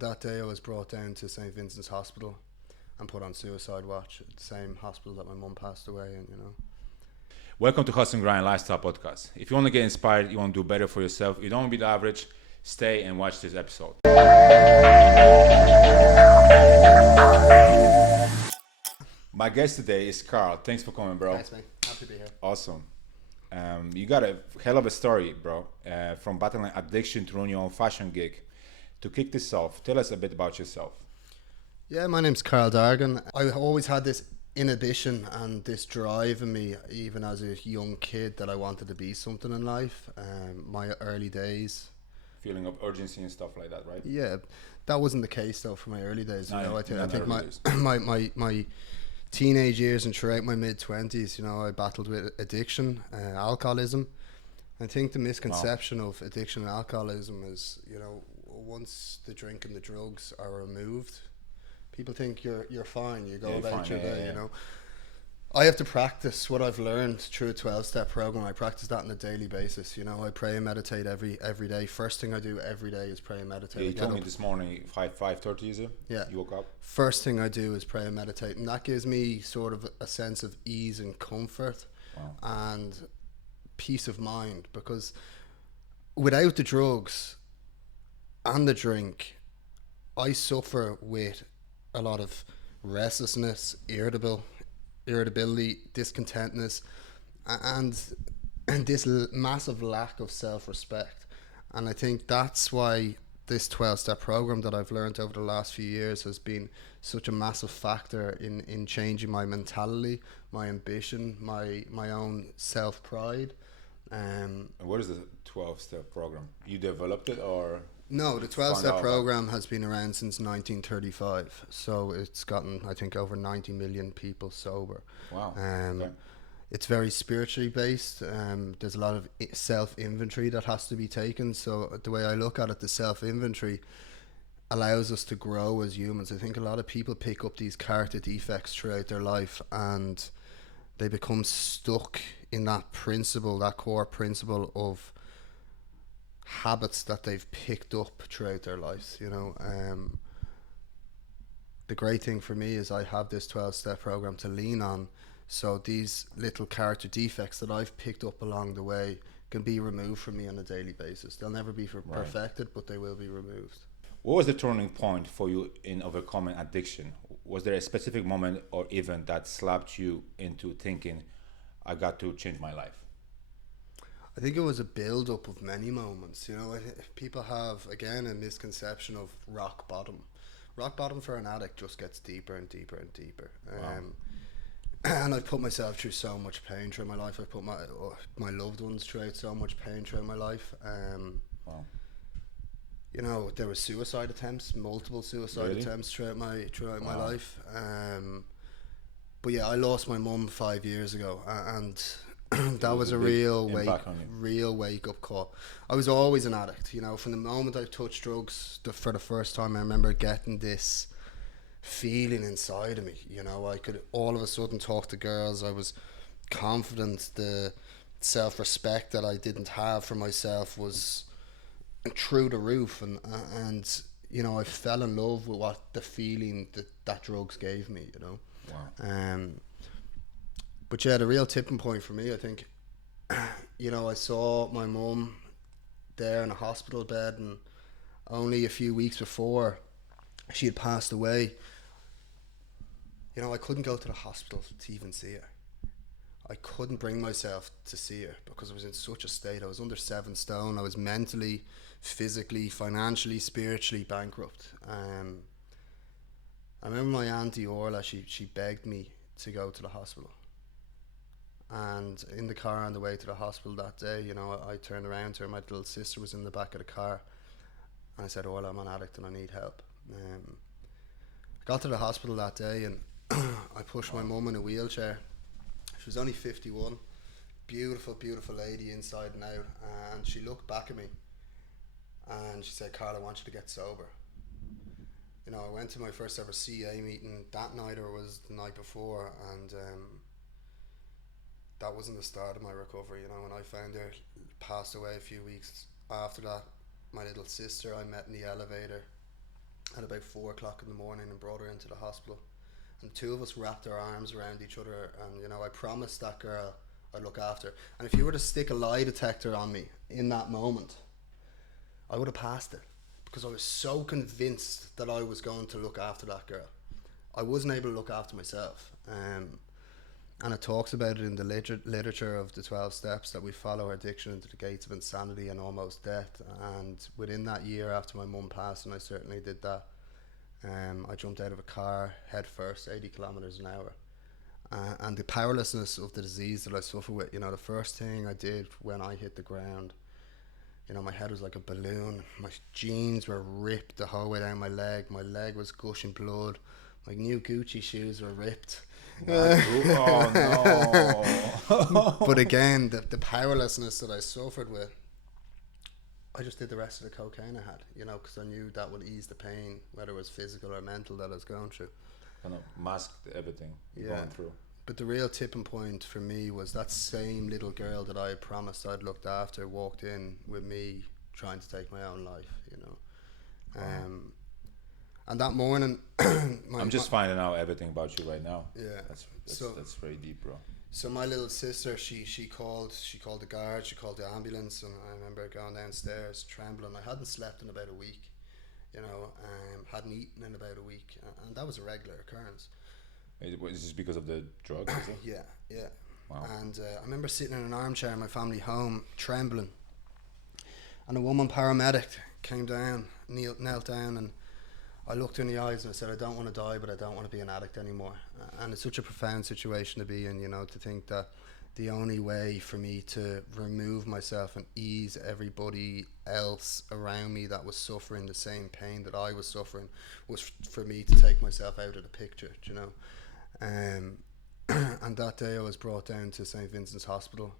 That day I was brought down to St. Vincent's Hospital and put on suicide watch at the same hospital that my mum passed away in, you know. Welcome to Hustle and Grind Lifestyle Podcast. If you want to get inspired, you want to do better for yourself, you don't want to be the average, stay and watch this episode. My guest today is Karl. Thanks for coming, bro. Thanks, mate. Happy to be here. Awesome. You got a hell of a story, bro. From battling addiction to run your own fashion gig. To kick this off, tell us a bit about yourself. Yeah, my name's Karl Dargan. I always had this inhibition and this drive in me, even as a young kid, that I wanted to be something in life. My early days. Feeling of urgency and stuff like that, right? Yeah, that wasn't the case though for my early days. No, You know, I think early days. my teenage years and throughout my mid-20s, you know, I battled with addiction, alcoholism. I think the misconception of addiction and alcoholism is, you know, once the drink and the drugs are removed, people think you're fine. You go about your day, you know. I have to practice what I've learned through a 12-step program. I practice that on a daily basis. You know, I pray and meditate every day. First thing I do every day is pray and meditate. Yeah, you told me this morning 5:30 is it? Yeah. You woke up? First thing I do is pray and meditate, and that gives me sort of a sense of ease and comfort and peace of mind, because without the drugs and the drink, I suffer with a lot of restlessness, irritability, discontentness, and this massive lack of self-respect. And I think that's why this 12-step program that I've learned over the last few years has been such a massive factor in changing my mentality, my ambition, my own self-pride. And what is the 12-step program? You developed it or? No, the 12-step program has been around since 1935. So it's gotten, I think, over 90 million people sober. Wow. Okay. It's very spiritually based. There's a lot of self-inventory that has to be taken. So the way I look at it, the self-inventory allows us to grow as humans. I think a lot of people pick up these character defects throughout their life and they become stuck in that principle, that core principle of habits that they've picked up throughout their lives, you know. The great thing for me is I have this 12-step program to lean on, so these little character defects that I've picked up along the way can be removed from me on a daily basis. They'll never be perfected, but they will be removed. What was the turning point for you in overcoming addiction? Was there a specific moment or event that slapped you into thinking, I got to change my life? I think it was a build-up of many moments. You know, people have, again, a misconception of rock bottom. Rock bottom for an addict just gets deeper and deeper and deeper. And I've put myself through so much pain through my life. I've put my loved ones through so much pain through my life. You know, there were suicide attempts, multiple suicide attempts throughout my life. But yeah, I lost my mum 5 years ago, and that was a real wake up call. I was always an addict, you know. From the moment I touched drugs for the first time, I remember getting this feeling inside of me, you know. I could all of a sudden talk to girls. I was confident. The self-respect that I didn't have for myself was through the roof, and you know, I fell in love with what the feeling that drugs gave me, you know. But yeah, the real tipping point for me, I think, you know, I saw my mum there in a hospital bed, and only a few weeks before she had passed away, you know, I couldn't go to the hospital to even see her. I couldn't bring myself to see her because I was in such a state. I was under 7 stone. I was mentally, physically, financially, spiritually bankrupt. I remember my auntie Orla, she begged me to go to the hospital. And in the car on the way to the hospital that day, you know, I turned around to her. My little sister was in the back of the car. And I said, Orla, I'm an addict and I need help. I got to the hospital that day and I pushed my mum in a wheelchair. She was only 51. Beautiful, beautiful lady inside and out. And she looked back at me and she said, Karl, I want you to get sober. You know, I went to my first ever CA meeting that night, or was the night before, and that wasn't the start of my recovery. You know, when I found her passed away a few weeks after that, my little sister I met in the elevator, at about 4 o'clock in the morning and brought her into the hospital. And the two of us wrapped our arms around each other, and you know, I promised that girl I'd look after her. And if you were to stick a lie detector on me in that moment, I would have passed it, because I was so convinced that I was going to look after that girl. I wasn't able to look after myself. And it talks about it in the literature of the 12 steps, that we follow our addiction into the gates of insanity and almost death. And within that year after my mum passed, and I certainly did that, I jumped out of a car head first, 80 kilometers an hour. And the powerlessness of the disease that I suffer with, you know, the first thing I did when I hit the ground, you know, my head was like a balloon. My jeans were ripped the whole way down my leg. My leg was gushing blood. My new Gucci shoes were ripped. Oh no. But again, the powerlessness that I suffered with, I just did the rest of the cocaine I had, you know, because I knew that would ease the pain, whether it was physical or mental, that I was going through. Kind of masked everything you're going through. But the real tipping point for me was that same little girl that I had promised I'd looked after walked in with me trying to take my own life, you know. And that morning, I'm just finding out everything about you right now. Yeah, that's very deep, bro. So my little sister, she called the guard, she called the ambulance, and I remember going downstairs trembling. I hadn't slept in about a week, you know, hadn't eaten in about a week, and that was a regular occurrence. Is this because of the drugs? Is it? Yeah. Wow. And I remember sitting in an armchair in my family home, trembling, and a woman paramedic came down, knelt down, and I looked her in the eyes and I said, I don't want to die, but I don't want to be an addict anymore. And it's such a profound situation to be in, you know, to think that the only way for me to remove myself and ease everybody else around me that was suffering the same pain that I was suffering was for me to take myself out of the picture, you know. And that day I was brought down to St. Vincent's Hospital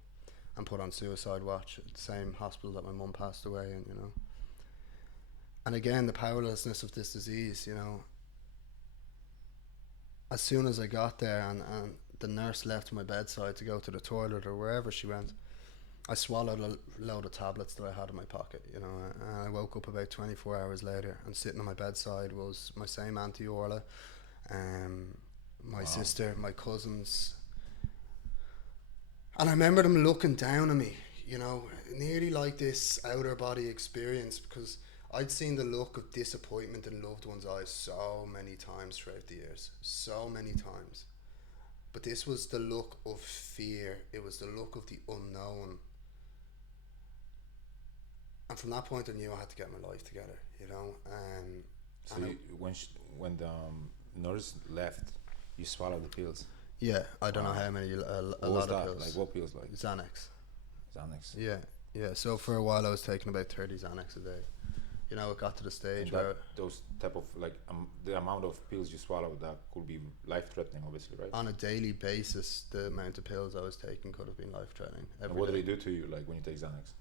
and put on suicide watch at the same hospital that my mum passed away in, you know. And again, the powerlessness of this disease, you know. As soon as I got there and the nurse left my bedside to go to the toilet or wherever she went, I swallowed a load of tablets that I had in my pocket, you know. And I woke up about 24 hours later, and sitting on my bedside was my same Auntie Orla, my sister, my cousins. And I remember them looking down at me, you know, nearly like this outer body experience, because I'd seen the look of disappointment in loved ones' eyes so many times throughout the years, so many times. But this was the look of fear. It was the look of the unknown. And from that point, I knew I had to get my life together, you know. So when the nurse left, you swallowed the pills? Yeah, I don't know how many, a lot of pills. Like what pills? Like Xanax. Yeah. So for a while I was taking about 30 Xanax a day. You know, it got to the stage where those type of the amount of pills you swallow, that could be life-threatening, obviously, right? On a daily basis, the amount of pills I was taking could have been life-threatening. And what do they do to you, like when you take Xanax?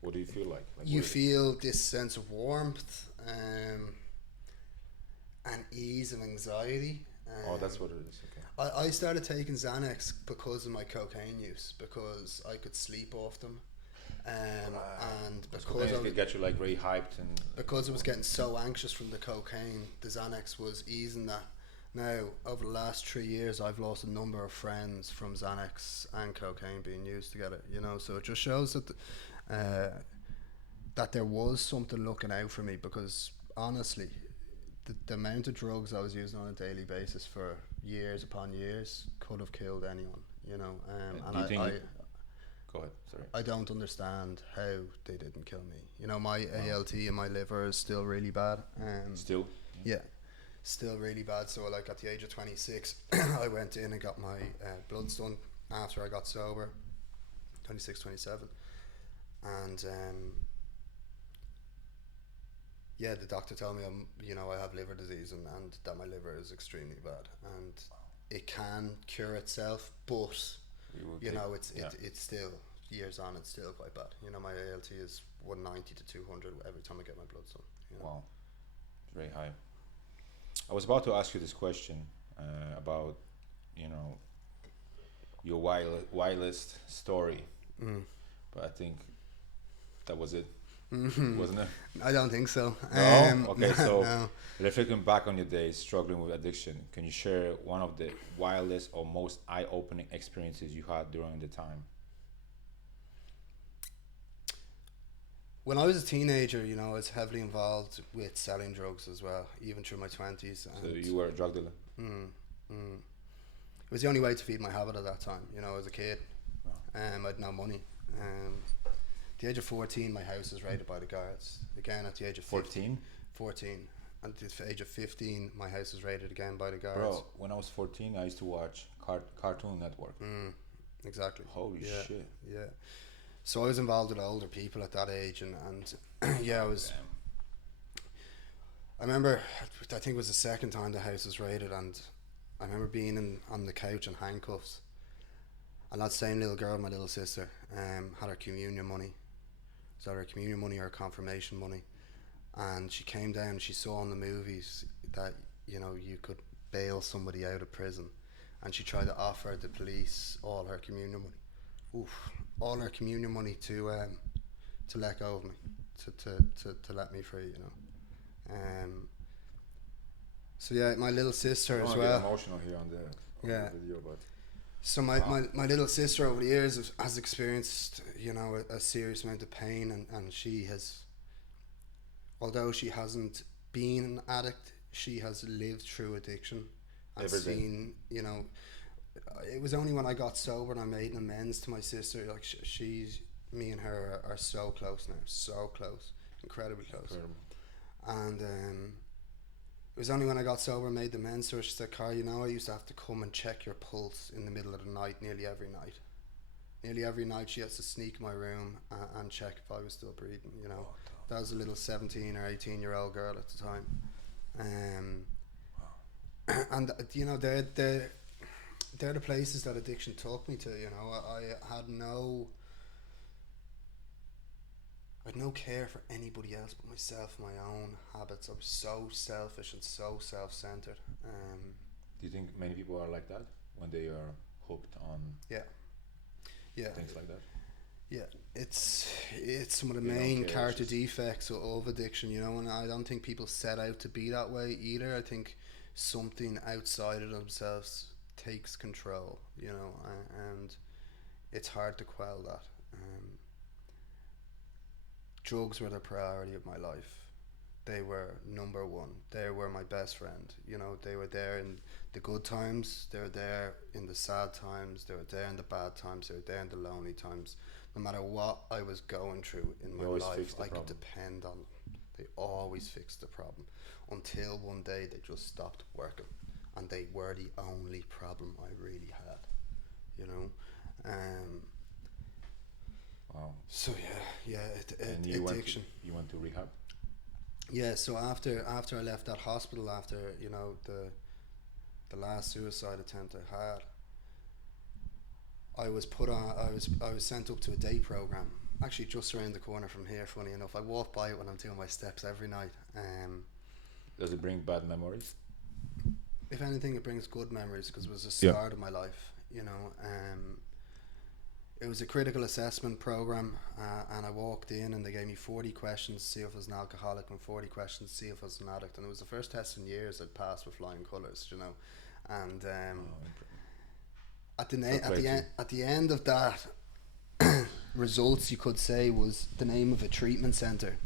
What do you feel like you feel this sense of warmth and ease and anxiety. Oh, that's what it is. Okay. I started taking Xanax because of my cocaine use, because I could sleep off them. And because it could get you like very hyped, and because I was getting so anxious from the cocaine, the Xanax was easing that. Now, over the last 3 years, I've lost a number of friends from Xanax and cocaine being used together, you know, so it just shows that that there was something looking out for me, because honestly, the amount of drugs I was using on a daily basis for years upon years could have killed anyone, you know. Go ahead, sorry. I don't understand how they didn't kill me. You know, my ALT in my liver is still really bad. Still? Yeah, still really bad. So like at the age of 26, I went in and got my bloods done after I got sober, 26, 27. And yeah, the doctor told me I have liver disease and that my liver is extremely bad. And it can cure itself, but it's still, years on, it's still quite bad. You know, my ALT is 190 to 200 every time I get my blood done. You know? Wow, very high. I was about to ask you this question about, you know, your wildest story, but I think that was it. wasn't it? I don't think so. No? Okay, so no. reflecting back on your days struggling with addiction, can you share one of the wildest or most eye-opening experiences you had during the time? When I was a teenager, I was heavily involved with selling drugs as well, even through my 20s. So you were a drug dealer? Mm, mm. It was the only way to feed my habit at that time. As a kid, I had no money. At the age of 14, my house was raided by the guards. Again, at the age of 14? 14. At the age of 15, my house was raided again by the guards. Bro, when I was 14, I used to watch Cartoon Network. Exactly. Holy shit. Yeah. So I was involved with older people at that age, and yeah, I was. Damn. I remember, I think it was the second time the house was raided, and I remember being on the couch in handcuffs, and that same little girl, my little sister, had her communion money. Was that her communion money or her confirmation money? And she came down, she saw in the movies that, you could bail somebody out of prison, and she tried to offer the police all her communion money. All her communion money to let go of me, to let me free, So yeah, my little sister as well. Get emotional here on the video, but so my little sister over the years has experienced a serious amount of pain, and she has, although she hasn't been an addict, she has lived through addiction and seen, it was only when I got sober and I made an amends to my sister, like me and her are so close now, so close, incredibly close. Incredible. And it was only when I got sober and made the amends to her, she said, Karl, I used to have to come and check your pulse in the middle of the night nearly every night. Nearly every night she has to sneak my room and check if I was still breathing, That was a little 17 or 18-year-old girl at the time. And, they're the places that addiction took me to, I had no care for anybody else but myself, my own habits. I was so selfish and so self-centered. Do you think many people are like that when they are hooked on things like that? Yeah, it's some of the main character defects of addiction, and I don't think people set out to be that way either. I think something outside of themselves takes control, and it's hard to quell that. Drugs were the priority of my life. They were number one. They were my best friend. They were there in the good times. They were there in the sad times. They were there in the bad times. They were there in the lonely times. No matter what I was going through in my life, I could depend on them. They always fixed the problem, until one day they just stopped working, and they were the only problem I really had. Wow. So addiction. You went to rehab? Yeah. So after I left that hospital, after the last suicide attempt I had, I was sent up to a day program. Actually, just around the corner from here. Funny enough, I walk by it when I'm doing my steps every night. Does it bring bad memories? If anything, it brings good memories, because it was the start of my life. It was a critical assessment program, and I walked in and they gave me 40 questions to see if I was an alcoholic and 40 questions to see if I was an addict, and it was the first test in years I'd passed with flying colours, and at the end of that results, you could say, was the name of a treatment centre.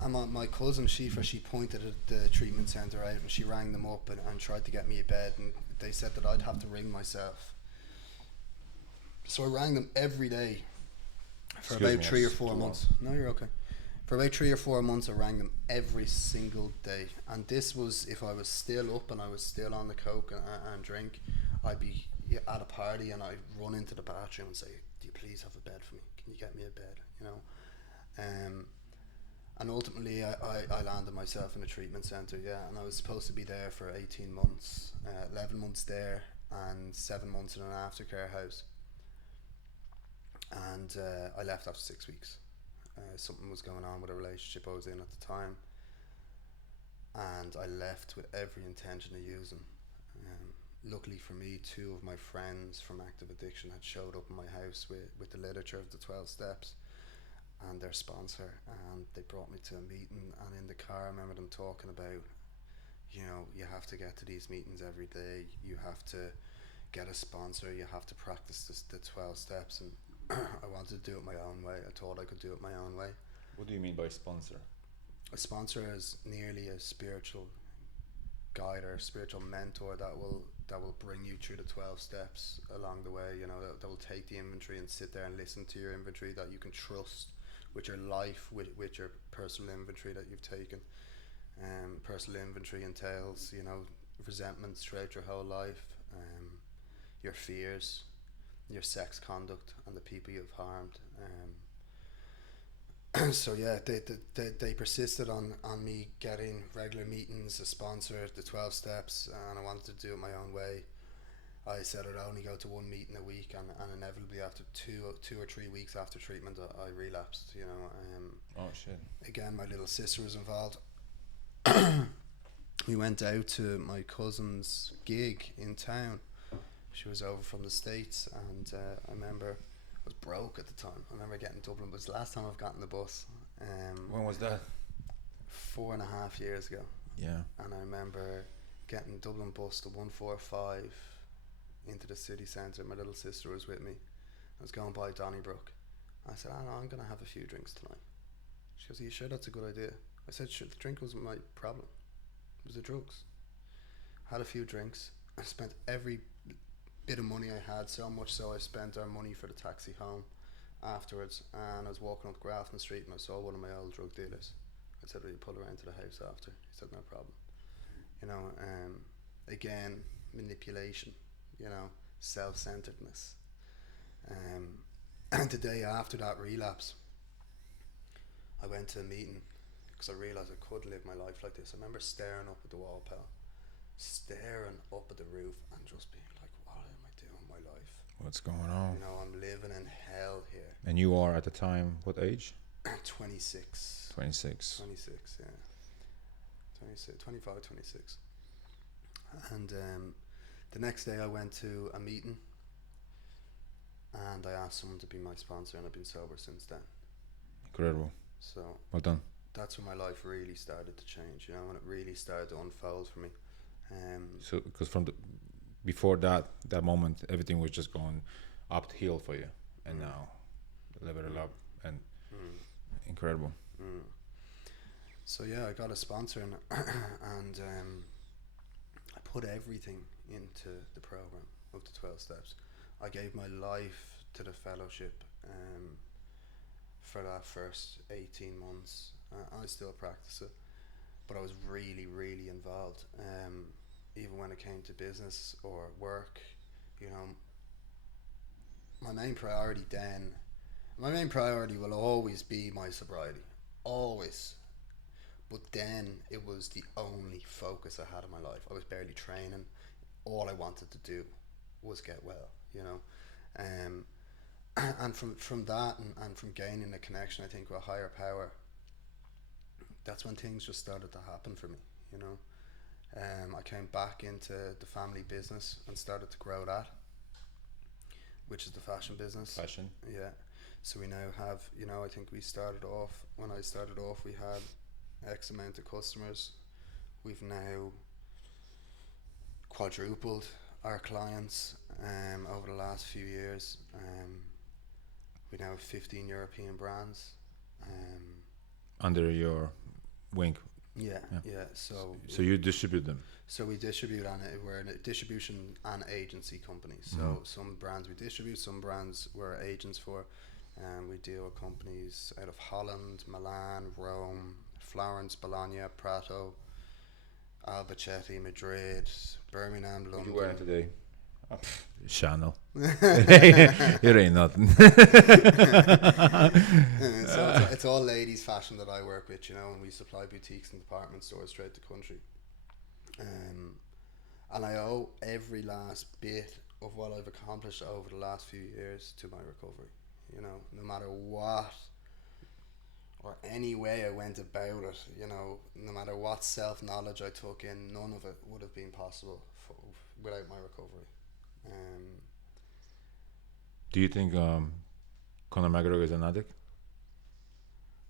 And my cousin Shifa, she pointed at the treatment centre out, and she rang them up and tried to get me a bed, and they said that I'd have to ring myself. So I rang them every day for about 3 or 4 months. No, you're okay. For about 3 or 4 months, I rang them every single day. And this was if I was still up and I was still on the coke and drink. I'd be at a party and I'd run into the bathroom and say, "Do you please have a bed for me? Can you get me a bed?" And ultimately, I landed myself in a treatment centre, and I was supposed to be there for 18 months, 11 months there, and 7 months in an aftercare house. And I left after 6 weeks. Something was going on with a relationship I was in at the time, and I left with every intention of using. Luckily for me, 2 of my friends from active addiction had showed up in my house with the literature of the 12 steps, and their sponsor, and they brought me to a meeting. And in the car, I remember them talking about, you know, you have to get to these meetings every day. You have to get a sponsor. You have to practice the 12 steps. And I wanted to do it my own way. I thought I could do it my own way. What do you mean by sponsor? A sponsor is nearly a spiritual guide or a spiritual mentor that will bring you through the 12 steps along the way. You know, that will take the inventory and sit there and listen to your inventory, that you can trust with your life, with your personal inventory that you've taken. Personal inventory entails, you know, resentments throughout your whole life, your fears, your sex conduct, and the people you've harmed. So yeah, they persisted on me getting regular meetings, a sponsor, the 12 steps, and I wanted to do it my own way. I said I'd only go to one meeting a week, and inevitably after two or 3 weeks after treatment, I relapsed. You know, Oh shit. again, my little sister was involved. We went out to my cousin's gig in town. She was over from the States, and I remember I was broke at the time. I remember getting Dublin, but it was the last time I've gotten the bus. When was that? 4.5 years ago. Yeah. And I remember getting Dublin bus to 145 into the city centre. My little sister was with me. I was going by Donnybrook. I said, "Oh, no, I'm going to have a few drinks tonight." She goes, "Are you sure that's a good idea?" I said, "Sure, the drink wasn't my problem. It was the drugs." Had a few drinks. I spent every bit of money I had, so much so I spent our money for the taxi home afterwards. And I was walking up Grafton Street and I saw one of my old drug dealers. I said, "Will you pull around to the house after?" He said, "No problem." You know, again, manipulation, you know, self-centeredness. And the day after that relapse, I went to a meeting because I realised I could live my life like this. I remember staring up at the wall, pal, staring up at the roof and just being like, what am I doing with my life? What's going on? You know, I'm living in hell here. And you are at the time what age? 26. 26. 26, yeah. 26, 25, 26. And the next day I went to a meeting and I asked someone to be my sponsor, and I've been sober since then. Incredible. So Well done. that's when my life really started to change, you know, when it really started to unfold for me. So because from the before that moment, everything was just going uphill for you, and now level it up and incredible. So yeah, I got a sponsor, and I put everything into the program of the 12 steps. I gave my life to the fellowship for that first 18 months. I still practice it, but I was really, really involved. Even when it came to business or work, you know, my main priority will always be my sobriety, always. But then it was the only focus I had in my life. I was barely training. All I wanted to do was get well, you know. And from that and from gaining a connection, I think, with a higher power, that's when things just started to happen for me, you know. I came back into the family business and started to grow that, which is the fashion business. Fashion. Yeah. So we now have, you know, I think we started off, when I started off, we had X amount of customers. We've now quadrupled our clients over the last few years. We now have 15 European brands. Under your wing. Yeah. So you distribute them. So we distribute, and we're a distribution and agency company. So some brands we distribute, some brands we're agents for. We deal with companies out of Holland, Milan, Rome, Florence, Bologna, Prato, Albacete, Madrid, Birmingham, London. What are you wearing today? Chanel. It ain't nothing. So it's all ladies fashion that I work with, you know, and we supply boutiques and department stores throughout the country. And I owe every last bit of what I've accomplished over the last few years to my recovery. You know, no matter what or any way I went about it, you know, no matter what self-knowledge I took in, none of it would have been possible without my recovery. Do you think Conor McGregor is an addict?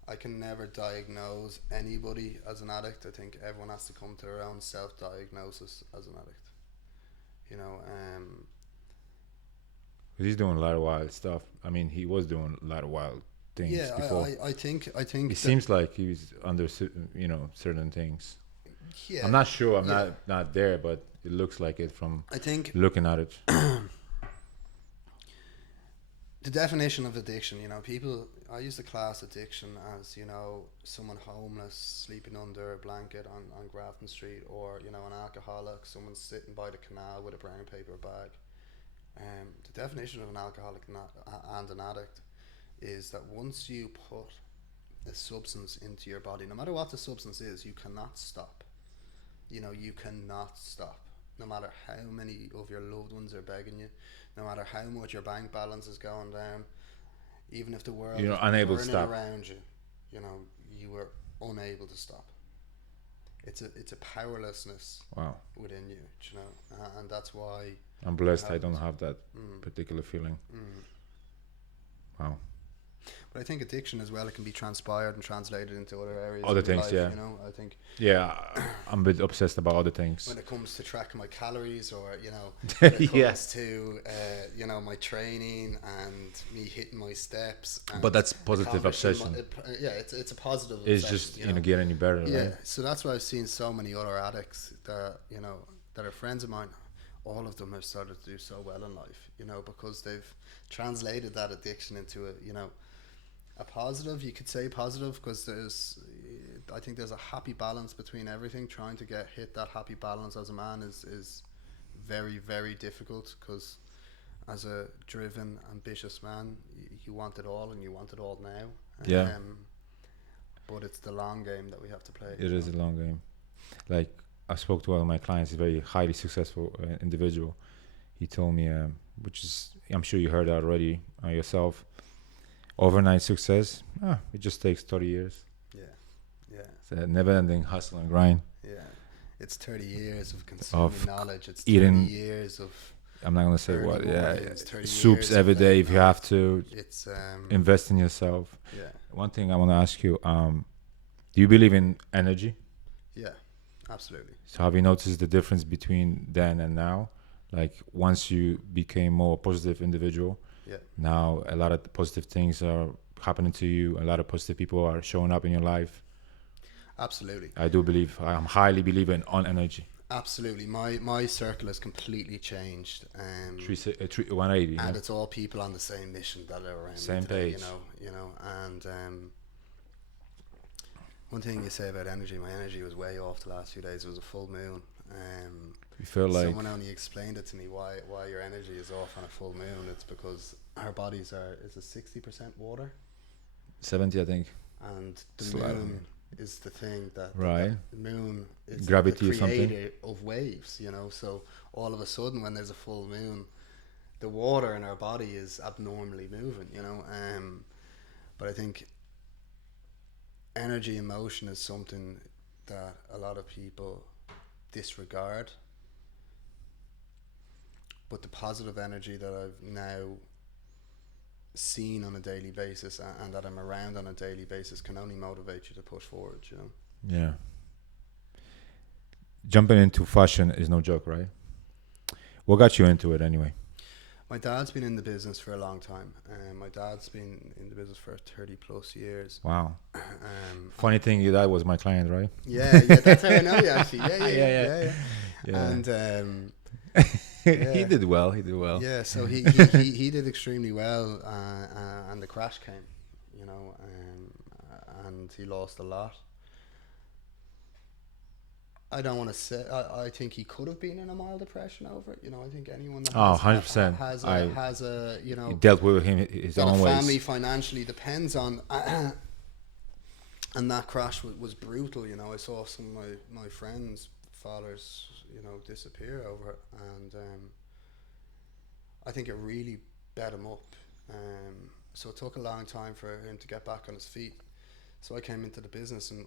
I can never diagnose anybody as an addict. I think everyone has to come to their own self-diagnosis as an addict. You know, 'Cause he's doing a lot of wild stuff. I mean, he was doing a lot of wild things yeah, before. I think It seems like he was under, certain things. yeah, I'm not sure. I'm yeah. not there, but it looks like it from I think looking at it. the definition of addiction, I use the class addiction as, someone homeless sleeping under a blanket on Grafton Street, or, an alcoholic, someone sitting by the canal with a brown paper bag. The definition of an alcoholic and an addict is that once you put a substance into your body, no matter what the substance is, you cannot stop. You cannot stop. No matter how many of your loved ones are begging you, no matter how much your bank balance is going down, even if the world You're is unable to burning stop around you, you are unable to stop. It's a powerlessness Wow. within you, and that's why I'm blessed. I don't have that particular feeling. Mm. Wow. But I think addiction as well, it can be transpired and translated into other areas. Other of your things, life, yeah. I think Yeah, I'm a bit obsessed about other things. when it comes to tracking my calories, or when it Yeah. comes to my training and me hitting my steps. And But that's positive accomplishing obsession. it's a positive. It's obsession, just get any better, Yeah, right? so that's why I've seen so many other addicts that that are friends of mine. All of them have started to do so well in life, because they've translated that addiction into a positive. You could say positive, because I think there's a happy balance between everything. Trying to hit that happy balance as a man is very, very difficult, because as a driven, ambitious man, you want it all, and you want it all now. Yeah. But it's the long game that we have to play. It is a long game. Like, I spoke to one of my clients, a very highly successful individual. He told me, which is, I'm sure you heard that already yourself, overnight success, it just takes 30 years. Yeah. It's a never-ending hustle and grind. Yeah. It's 30 years of consuming knowledge. It's 30 eating, years of... I'm not going to say what, mornings, soups every day if you have to. It's invest in yourself. Yeah. One thing I want to ask you, do you believe in energy? Yeah, absolutely. So have you noticed the difference between then and now? Like, once you became more positive individual, now a lot of positive things are happening to you. A lot of positive people are showing up in your life. Absolutely. I'm highly believing on energy. Absolutely. My circle has completely changed. 180. And it's all people on the same mission that are around same me today, page. And one thing you say about energy, my energy was way off the last few days. It was a full moon. You feel like someone only explained it to me why your energy is off on a full moon. It's because our bodies is a 60% water, 70, I think. And the moon is the thing that the moon is gravity the creator or of waves, so all of a sudden when there's a full moon, the water in our body is abnormally moving, but I think energy and motion is something that a lot of people disregard, but the positive energy that I've now seen on a daily basis and that I'm around on a daily basis can only motivate you to push forward, Yeah. Jumping into fashion is no joke, right? What got you into it anyway? My dad's been in the business for a long time. My dad's been in the business for 30 plus years. Wow. Funny thing, your dad was my client, right? Yeah, that's how I know you actually. Yeah. And he did well. Yeah, so he did extremely well, and the crash came, and he lost a lot. I don't want to say. I think he could have been in a mild depression over it. I think anyone that 100%. has a he dealt with him his own ways. Family financially depends on, and that crash was brutal. I saw some of my friends' fathers, disappear over it, and I think it really bet him up. So it took a long time for him to get back on his feet. So I came into the business, and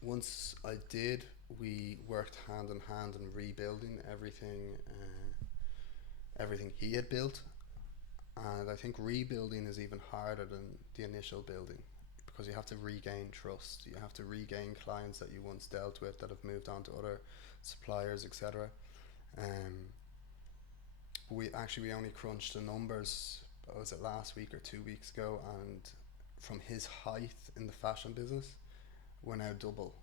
once I did, we worked hand in hand in rebuilding everything he had built. And I think rebuilding is even harder than the initial building, because you have to regain trust. You have to regain clients that you once dealt with that have moved on to other suppliers, etc. We only crunched the numbers. Was it last week or 2 weeks ago? And from his height in the fashion business, we're now double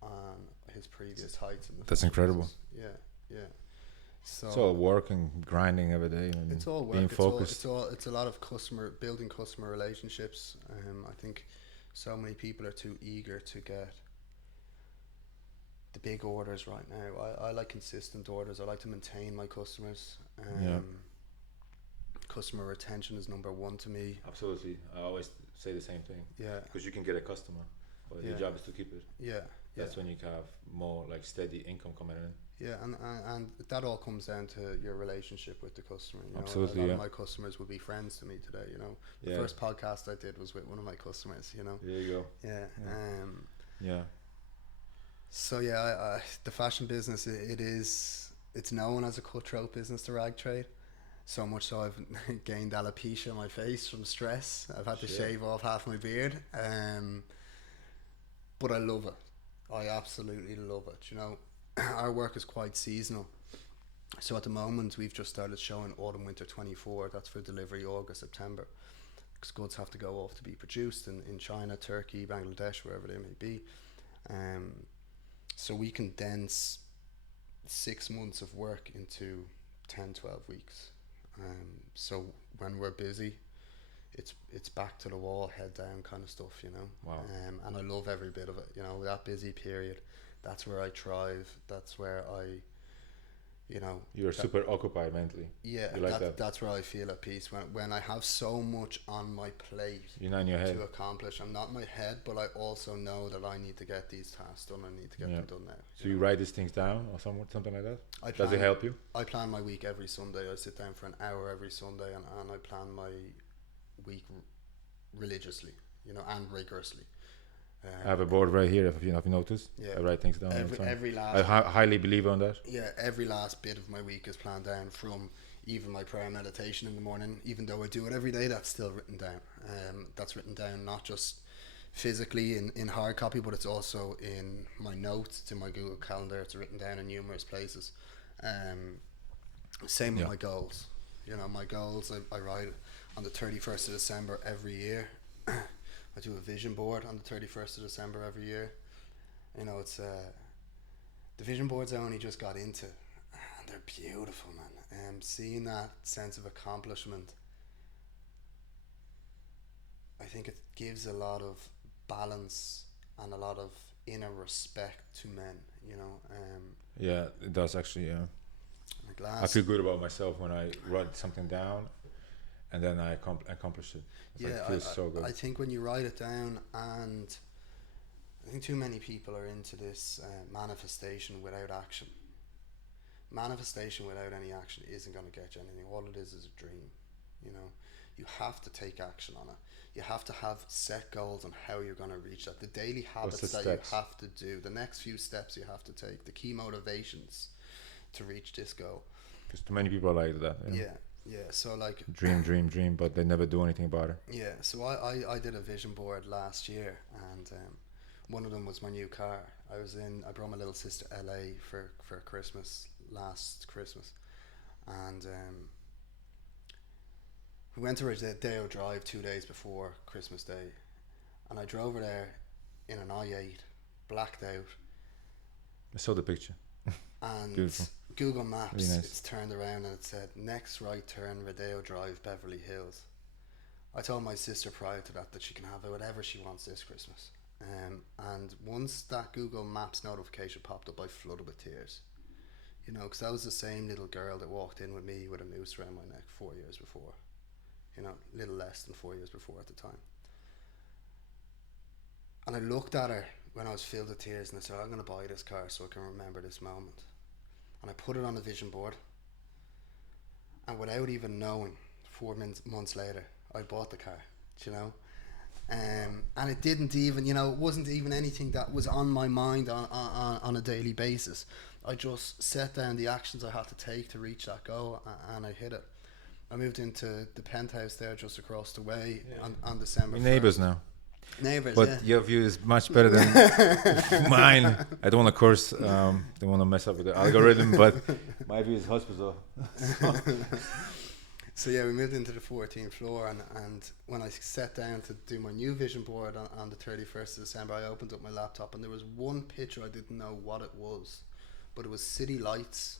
on his previous heights in the That's fashion incredible. business. Yeah. So it's all work and grinding every day and it's all work. being focused. It's a lot of building customer relationships. I think so many people are too eager to get the big orders right now. I like consistent orders. I like to maintain my customers. Customer retention is number one to me. Absolutely. I always say the same thing. Yeah. Because you can get a customer, but your job is to keep it. Yeah. That's when you can have more like steady income coming in. Yeah, and that all comes down to your relationship with the customer. You know, absolutely. A lot of my customers will be friends to me today. You know, the first podcast I did was with one of my customers. You know. There you go. Yeah. So the fashion business, it's known as a cutthroat business, the rag trade. So much so I've gained alopecia on my face from stress. I've had to shave off half my beard. But I love it. I absolutely love it. You know, our work is quite seasonal. So at the moment we've just started showing autumn winter 24. That's for delivery August, September. Because goods have to go off to be produced in China, Turkey, Bangladesh, wherever they may be. So we condense 6 months of work into 10, 12 weeks. So when we're busy, it's back to the wall, head down kind of stuff, you know. Wow. And I love every bit of it, you know. That busy period, that's where I thrive. That's where I, you know. You're super occupied mentally. Yeah, you like that. That's where I feel at peace. When I have so much on my plate, you're not in your head to accomplish. I'm not in my head, but I also know that I need to get these tasks done. I need to get them done now. So you write these things down or something like that? Does it help you? I plan my week every Sunday. I sit down for an hour every Sunday and I plan my week religiously, you know, and rigorously. I have a board right here. If you noticed, I write things down. Every last. I highly believe on that. Yeah, every last bit of my week is planned down, from even my prayer and meditation in the morning. Even though I do it every day, that's still written down. That's written down not just physically in hard copy, but it's also in my notes. It's in my Google Calendar. It's written down in numerous places. Same with my goals. You know, my goals I write on the 31st of December every year. I do a vision board on the 31st of December every year. You know, it's the vision boards I only just got into, and they're beautiful, man. Seeing that sense of accomplishment, I think it gives a lot of balance and a lot of inner respect to men, you know. Yeah, it does actually, yeah. I feel good about myself when I write something down and then I accomplish it. It feels so good. I think when you write it down, and I think too many people are into this manifestation without action. Manifestation without any action isn't going to get you anything. All it is a dream, you know. You have to take action on it. You have to have set goals on how you're going to reach that. The daily habits that you have to do, the next few steps you have to take, the key motivations to reach this goal. Because too many people are like that. Yeah. So like dream, but they never do anything about it. Yeah. So I did a vision board last year, and one of them was my new car. I brought my little sister to LA for Christmas last Christmas, and we went to Rodeo Drive 2 days before Christmas Day, and I drove her there in an i8, blacked out. I saw the picture. And beautiful. Google Maps, really nice. It's turned around and it said, next right turn, Rodeo Drive, Beverly Hills. I told my sister prior to that she can have whatever she wants this Christmas. And once that Google Maps notification popped up, I flooded with tears. You know, because that was the same little girl that walked in with me with a noose around my neck 4 years before. You know, a little less than 4 years before at the time. And I looked at her when I was filled with tears and I said, I'm going to buy this car so I can remember this moment. And I put it on the vision board. And without even knowing, 4 months later, I bought the car, you know. And it didn't even, you know, it wasn't even anything that was on my mind on a daily basis. I just set down the actions I had to take to reach that goal, and I hit it. I moved into the penthouse there just across the way on December 1st. We're neighbours now. Neighbours, But yeah. your view is much better than mine. I don't want to curse, don't want to mess up with the algorithm, but my view is hospital. So yeah, we moved into the 14th floor, and when I sat down to do my new vision board on the 31st of December, I opened up my laptop and there was one picture I didn't know what it was, but it was city lights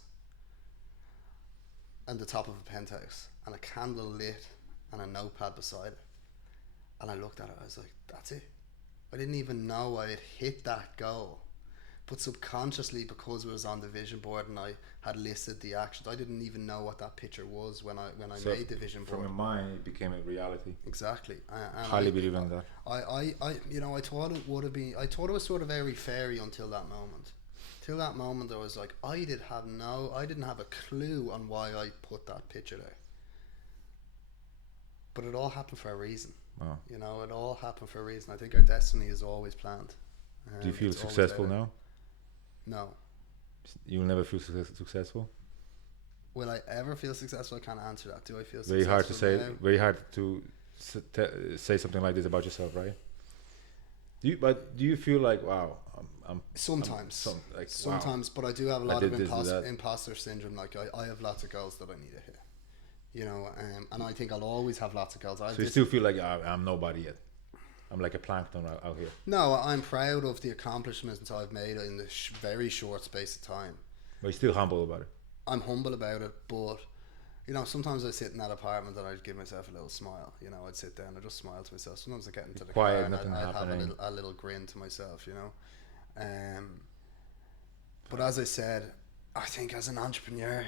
and the top of a penthouse and a candle lit and a notepad beside it. And I looked at it, I was like, that's it. I didn't even know I had hit that goal. But subconsciously, because it was on the vision board and I had listed the actions, I didn't even know what that picture was when I So made the vision board. From your mind, it became a reality. Exactly. And Highly believe in that. I thought it would have been, I thought it was sort of airy fairy until that moment. Till that moment, I was like, I didn't have a clue on why I put that picture there. But it all happened for a reason. Wow. You know, it all happened for a reason. I think our destiny is always planned. Do you feel successful now? No. You'll never feel successful? Will I ever feel successful? I can't answer that. Do I feel Very successful? hard to say. Now? Very hard to say something like this about yourself, right? Do you feel like, wow, Sometimes, wow, but I do have a lot of imposter imposter syndrome. Like I have lots of goals that I need to hit, you know, and I think I'll always have lots of goals. So you still feel like I'm nobody yet? I'm like a plankton out here. No, I'm proud of the accomplishments I've made in this very short space of time. But you're still humble about it. I'm humble about it, but you know, sometimes I sit in that apartment and I'd give myself a little smile. You know, I'd sit down and just smile to myself. Sometimes I get into the quiet, car and nothing I'd have happening. a little grin to myself, you know. But as I said, I think as an entrepreneur,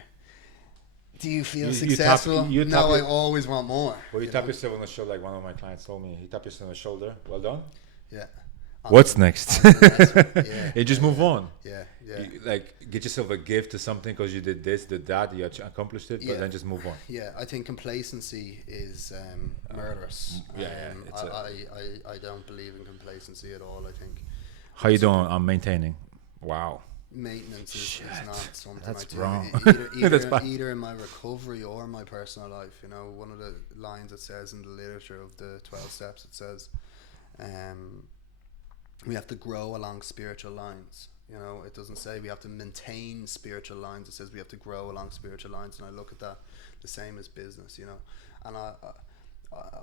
do you feel successful? I always want more. Well, you tap yourself on the shoulder, like one of my clients told me. He tapped yourself on the shoulder. Well done. Yeah. What's next? Yeah, you just move on. Yeah. You, like, get yourself a gift to something because you did this, did that, you accomplished it, but then just move on. Yeah, I think complacency is murderous. I don't believe in complacency at all. I think. How you doing? I'm maintaining. Wow. Maintenance is not something that's I do. wrong. Either in my recovery or my personal life. You know, one of the lines it says in the literature of the 12 steps, it says, we have to grow along spiritual lines. You know, it doesn't say we have to maintain spiritual lines. It says we have to grow along spiritual lines. And I look at that the same as business, you know. And I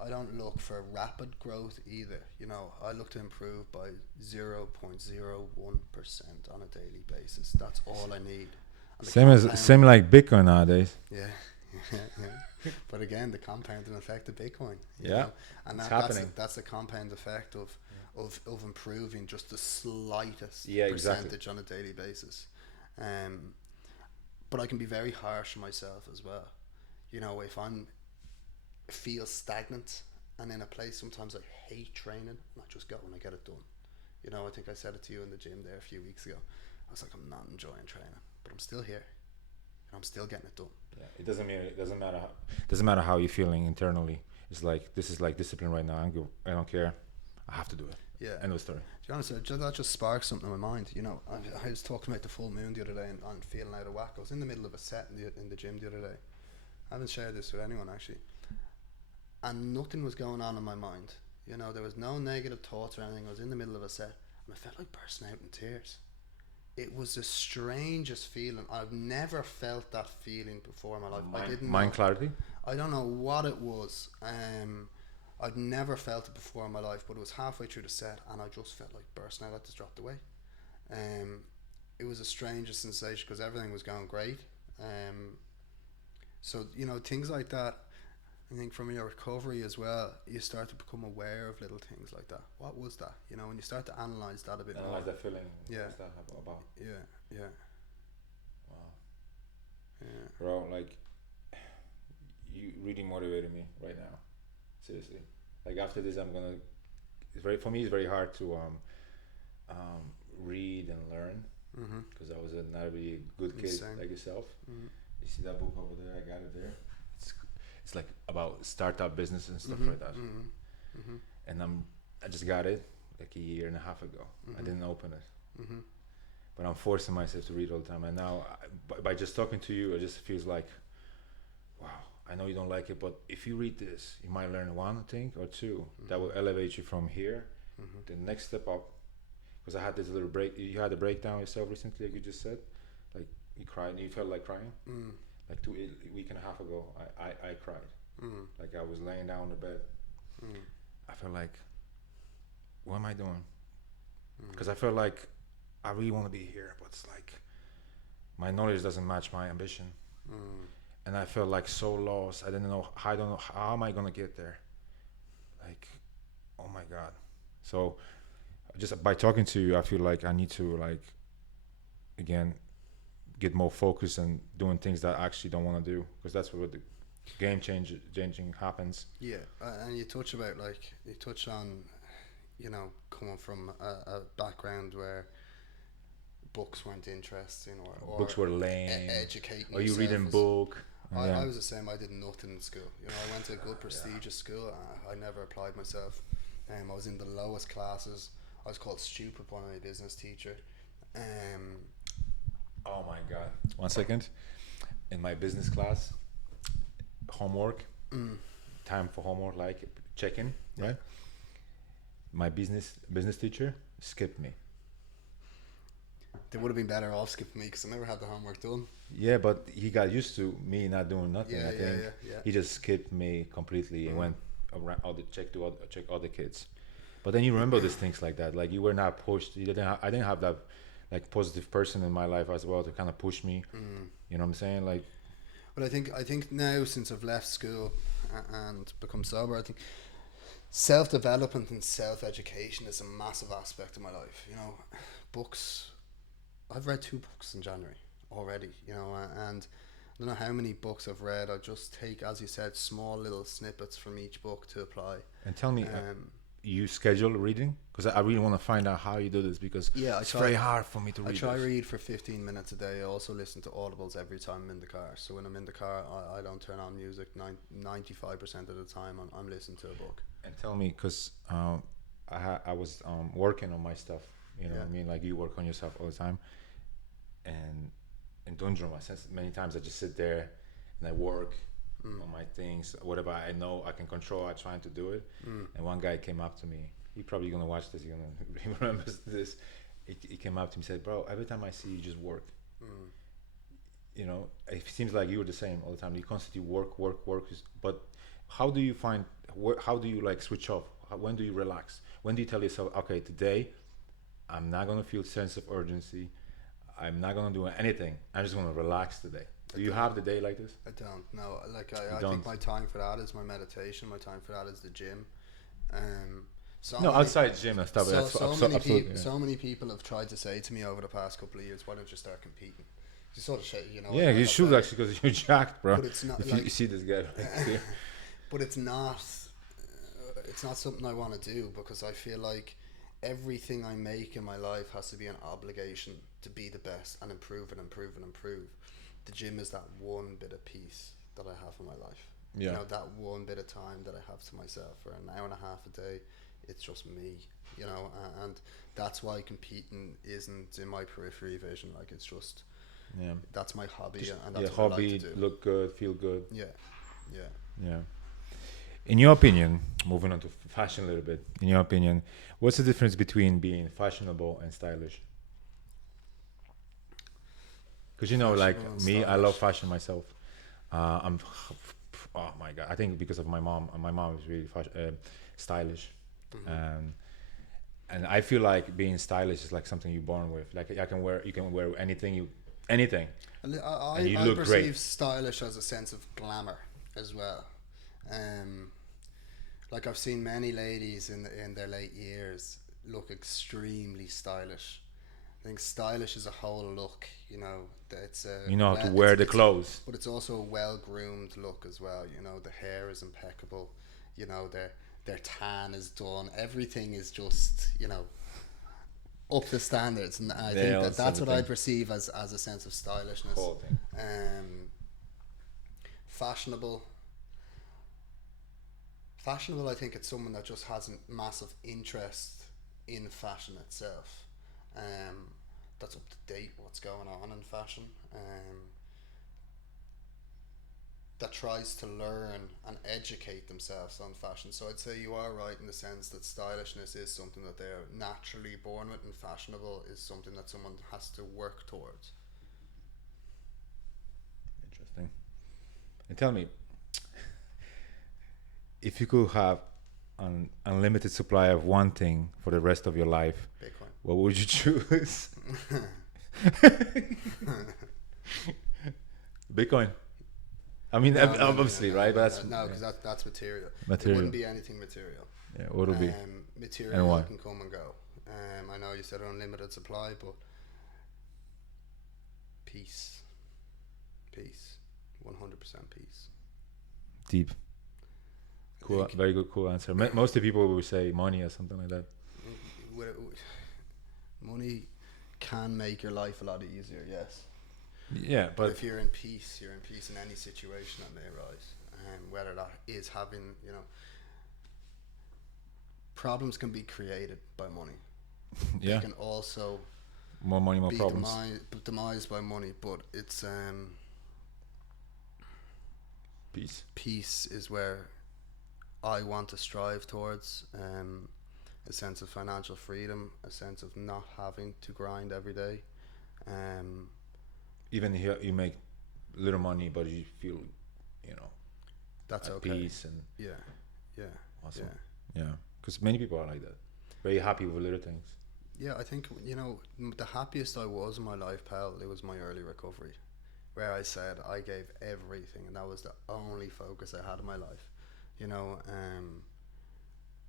don't look for rapid growth either. You know, I look to improve by 0.01% on a daily basis. That's all I need. Same like Bitcoin nowadays. Yeah. But again, the compounding effect of Bitcoin. Yeah, and that's the compound effect of improving just the slightest percentage on a daily basis. But I can be very harsh on myself as well. You know, if I'm feel stagnant and in a place, sometimes I hate training and I just go and I get it done. You know, I think I said it to you in the gym there a few weeks ago. I was like, I'm not enjoying training, but I'm still here and I'm still getting it done. Yeah, it doesn't matter how you're feeling internally. It's like, this is like discipline right now. I don't care. I have to do it. Yeah. End of story. To be honest, that just sparked something in my mind. You know, I was talking about the full moon the other day and feeling out of whack. I was in the middle of a set in the gym the other day. I haven't shared this with anyone actually. And nothing was going on in my mind. You know, there was no negative thoughts or anything. I was in the middle of a set and I felt like bursting out in tears. It was the strangest feeling. I've never felt that feeling before in my life. Mind clarity? I don't know what it was. I'd never felt it before in my life, but it was halfway through the set and I just felt like bursting out. I just dropped away. It was the strangest sensation because everything was going great. So, you know, things like that, I think from your recovery as well, you start to become aware of little things like that. What was that? You know, when you start to analyze that a bit more. Analyze that feeling. Yeah. What's that about? Yeah. Wow. Yeah. Bro, like, you really motivated me right now. Seriously. Like, after this, for me, it's very hard to read and learn. Because I was not a really good kid like yourself. You see that book over there? I got it there. It's like about startup business and stuff like that. And I just got it like a year and a half ago. I didn't open it. But I'm forcing myself to read all the time. And now, by just talking to you, it just feels like, wow, I know you don't like it, but if you read this, you might learn one thing or two that will elevate you from here The next step up, because I had this little break. You had a breakdown yourself recently, like you just said. Like you cried, you felt like crying. Like a week and a half ago, I cried. Like I was laying down on the bed. I felt like, what am I doing? Because I felt like I really want to be here, but it's like my knowledge doesn't match my ambition, and I felt like so lost. I don't know how am I gonna get there. Like, oh my god. So just by talking to you, I feel like I need to, like, again, get more focused and doing things that I actually don't want to do, because that's where the changing happens. Yeah, and you touch on, coming from a background where books weren't interesting, or books were lame, educating or you reading book. I was the same. I did nothing in school. I went to a good prestigious school. I never applied myself. I was in the lowest classes. I was called stupid by my business teacher. Oh my god! 1 second. In my business class, homework, time for homework, like check-in, right? My business teacher skipped me. They would have been better off skipping me, because I never had the homework done. Yeah, but he got used to me not doing nothing. I think Yeah. he just skipped me completely and went around check other kids. But then you remember these things like that. Like, you were not pushed. I didn't have that, like, positive person in my life as well to kind of push me. You know what I'm saying? Like, but I think now, since I've left school and become sober, I think self-development and self-education is a massive aspect of my life. Books. I've read 2 books in January already, and I don't know how many books I've read. I just take, as you said, small little snippets from each book to apply. And tell me, you schedule reading? Because I really want to find out how you do this, because it's very hard for me to read. I try read for 15 minutes a day. I also listen to audibles every time I'm in the car. So when I'm in the car, I don't turn on music. 95% of the time I'm listening to a book. And tell me, because I was working on my stuff. What I mean? Like, you work on yourself all the time. And in Dundrum, many times I just sit there and I work on my things, whatever I know I can control. I trying to do it. And one guy came up to me. He probably gonna watch this. He remembers this. He came up to me and said, "Bro, every time I see you, just work. It seems like you're the same all the time. You constantly work. But how do you find? How do you, like, switch off? When do you relax? When do you tell yourself, okay, today I'm not gonna feel sense of urgency. I'm not gonna do anything. I'm just gonna relax today." Do you have the day like this? I don't. No. Like, I think my time for that is my meditation. My time for that is the gym. Outside gym and stuff. So many people have tried to say to me over the past couple of years, "Why don't you start competing?" You sort of say, Yeah, you should, actually, because you're jacked, bro. But it's not. If you see this guy right here. But it's not. It's not something I want to do, because I feel like everything I make in my life has to be an obligation to be the best and improve. The gym is that one bit of peace that I have in my life. Yeah. That one bit of time that I have to myself for an hour and a half a day. It's just me, and that's why competing isn't in my periphery vision. Like, it's just, that's my hobby, and that's what hobby, I like to do. Look good, feel good. Yeah. In your opinion, moving on to fashion a little bit, in your opinion, what's the difference between being fashionable and stylish? Because, like me, I love fashion myself. Oh my god, I think because of my mom. My mom is really stylish. And I feel like being stylish is like something you're born with. Like, you can wear anything. And you I look perceive great. stylish as a sense of glamour as well. Like, I've seen many ladies in their late years look extremely stylish. I think stylish is a whole look. It's how to wear the clothes, but it's also a well-groomed look as well. The hair is impeccable. Their tan is done. Everything is just up to standards, and I think that's what I perceive as a sense of stylishness. Fashionable, I think it's someone that just has a massive interest in fashion itself. That's up to date what's going on in fashion. that tries to learn and educate themselves on fashion. So I'd say you are right in the sense that stylishness is something that they're naturally born with, and fashionable is something that someone has to work towards. Interesting. And tell me, if you could have an unlimited supply of one thing for the rest of your life, Bitcoin. what would you choose? Bitcoin. I mean, obviously, right? But that's no, because that's material. Material. It wouldn't be anything material. Yeah, what would be? Material And why? can come and go. I know you said unlimited supply, but peace, 100% peace. Deep. Cool. Very good. Cool answer. Most of the people will say money or something like that. Money can make your life a lot easier. Yes. Yeah, but if you're in peace, you're in peace in any situation that may arise. Whether that is having, problems can be created by money. Yeah. They can also more money, more be problems. demised by money, but it's Peace. Peace is where I want to strive towards. A sense of financial freedom, a sense of not having to grind every day. Even here, you make little money, but you feel, that's at okay. Peace and yeah, awesome. Yeah, because many people are like that, very happy with little things. Yeah, I think the happiest I was in my life, pal, it was my early recovery, where I said I gave everything, and that was the only focus I had in my life.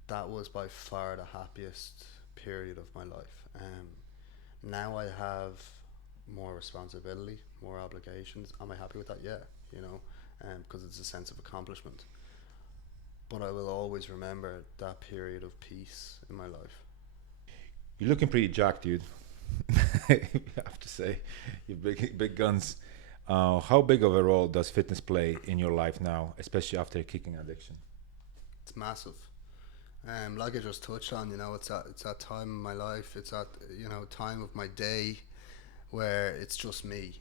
That was by far the happiest period of my life. Now I have more responsibility, more obligations. Am I happy with that? Yeah, because it's a sense of accomplishment. But I will always remember that period of peace in my life. You're looking pretty jacked, dude. I have to say, you big guns. How big of a role does fitness play in your life now, especially after a kicking addiction? It's massive. Like I just touched on, it's that time in my life. It's that time of my day where it's just me.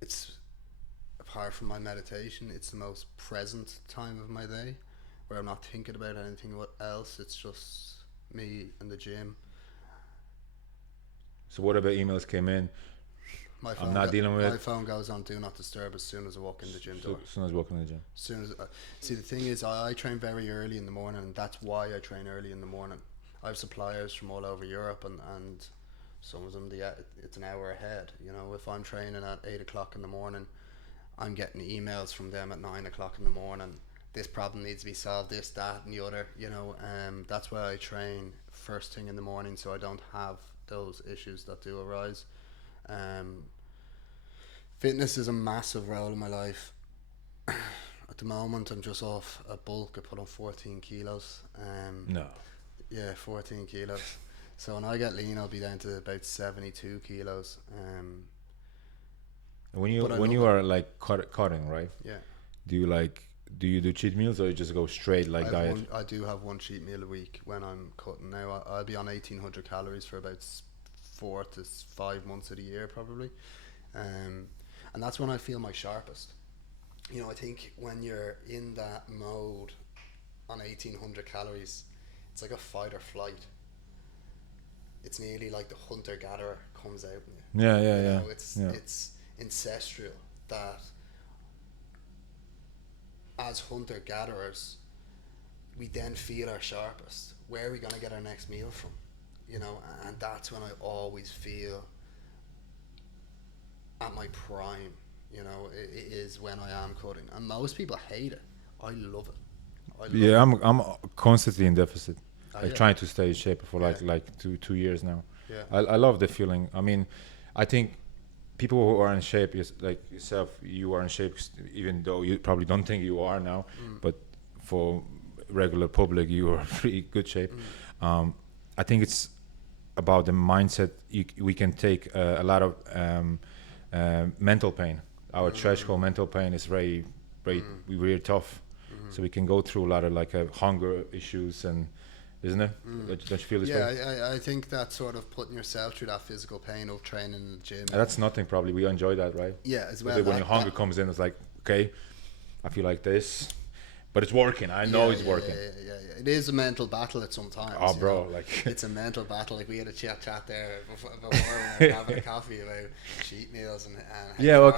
It's apart from my meditation, it's the most present time of my day, where I'm not thinking about anything else. It's just me and the gym. So what about emails came in? I'm not dealing with it. My phone goes on do not disturb as soon as I walk in the gym door. As soon as I walk in the gym. See, the thing is, I train very early in the morning, and that's why I train early in the morning. I have suppliers from all over Europe, and some of them it's an hour ahead. If I'm training at 8 o'clock in the morning, I'm getting emails from them at 9 o'clock in the morning. This problem needs to be solved, this, that, and the other. That's why I train first thing in the morning, so I don't have those issues that do arise. Fitness is a massive role in my life. At the moment, I'm just off a bulk. I put on 14 kilos. No. Yeah, 14 kilos. So when I get lean, I'll be down to about 72 kilos. When you are like cutting, right? Yeah. Do you do cheat meals, or you just go straight like diet? I do have one cheat meal a week when I'm cutting. Now I'll be on 1,800 calories for about 4 to 5 months of the year probably, and that's when I feel my sharpest. I think when you're in that mode on 1,800 calories, it's like a fight or flight. It's nearly like the hunter-gatherer comes out in you. Yeah. It's ancestral that as hunter-gatherers, we then feel our sharpest. Where are we going to get our next meal from? And that's when I always feel at my prime. It is when I am cutting, and most people hate it. I love it. I'm constantly in deficit, trying to stay in shape for like 2 years now. Yeah. I love the feeling. I mean, I think people who are in shape, like yourself, you are in shape, even though you probably don't think you are now, but for regular public, you are pretty good shape. I think it's about the mindset. We can take a lot of mental pain. Our threshold mental pain is very, very tough. So we can go through a lot of hunger issues and isn't it? Don't you feel this way? Yeah, I think that sort of putting yourself through that physical pain of training in the gym. And that's nothing probably. We enjoy that, right? Yeah, as well. Because when your hunger comes in, it's like, okay, I feel like this, but it's working. I know it's working. Yeah. It is a mental battle at some times. Oh, bro, like it's a mental battle. Like we had a chat there before we were having a coffee about cheat meals and how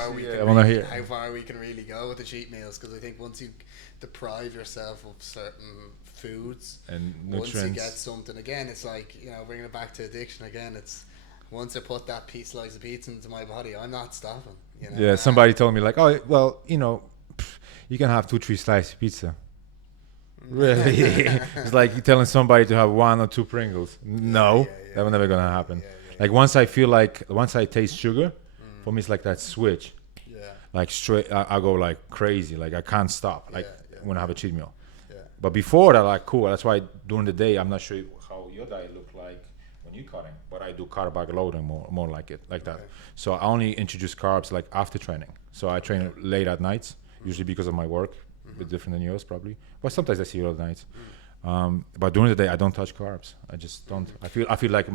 far we can really go with the cheat meals. Because I think once you deprive yourself of certain foods and once nutrients, you get something again, it's like, you know, bringing it back to addiction again. It's once I put that slice of pizza into my body, I'm not stopping. You know? Yeah, somebody told me like, oh well, you know, you can have 2-3 slices of pizza. Really? It's like you telling somebody to have 1 or 2 Pringles. No, that's never gonna happen. Like once I taste sugar, for me it's like that switch. Yeah. Like straight, I go like crazy. Like I can't stop. Like when I have a cheat meal. Yeah. But before that, like cool. That's why during the day, I'm not sure how your diet look like when you're cutting, but I do carb loading more like it like that. So I only introduce carbs like after training. So I train late at nights, usually because of my work. A bit different than yours probably, but sometimes I see you all nights. But during the day I don't touch carbs. I just don't. I feel like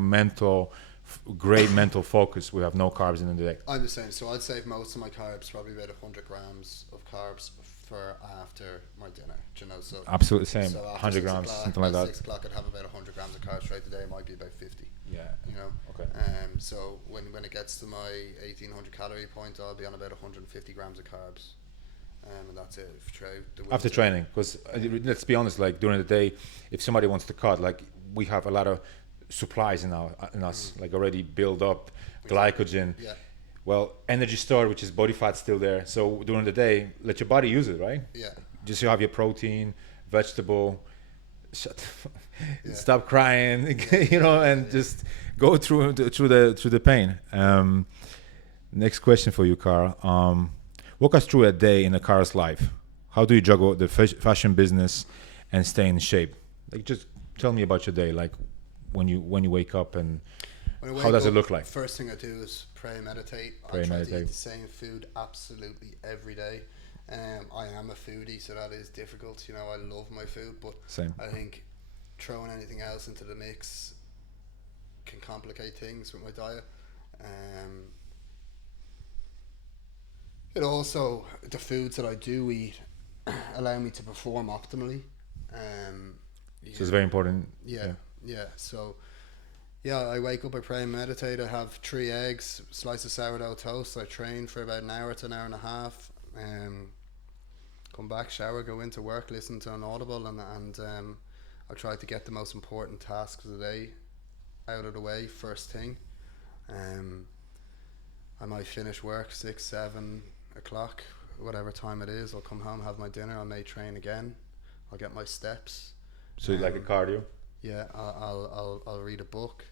great mental focus. We have no carbs in the day. I'm the same. So I'd save most of my carbs, probably about 100 grams of carbs for after my dinner. You know, so absolutely same. So 100 grams, something like that. 6 o'clock, I'd have about 100 grams of carbs throughout the day. It might be about 50. Yeah. You know. Okay. So when it gets to my 1800 calorie point, I'll be on about 150 grams of carbs. And that's it throughout the week. After training, because let's be honest, like during the day, if somebody wants to cut, like we have a lot of supplies in us, like already build up glycogen. Yeah. Well, energy stored, which is body fat, still there. So during the day, let your body use it, right? Yeah. Just you have your protein, vegetable. Stop crying, you know, and just go through the pain. Next question for you, Karl. Walk us through a day in a Karl's life. How do you juggle the fashion business and stay in shape? Like, just tell me about your day. Like, when you wake up and how does it look like? First thing I do is pray and meditate. I try to eat the same food absolutely every day. I am a foodie, so that is difficult. You know, I love my food, but same. I think throwing anything else into the mix can complicate things with my diet. It also, the foods that I do eat allow me to perform optimally. So it's very important. Yeah. So, I wake up, I pray and meditate. I have 3 eggs, slice of sourdough toast. I train for about an hour to an hour and a half. Come back, shower, go into work, listen to an audible, and I try to get the most important tasks of the day out of the way first thing. I might finish work 6-7 o'clock, whatever time it is. I'll come home, have my dinner. I may train again. I'll get my steps. So you like a cardio? Yeah, I'll read a book.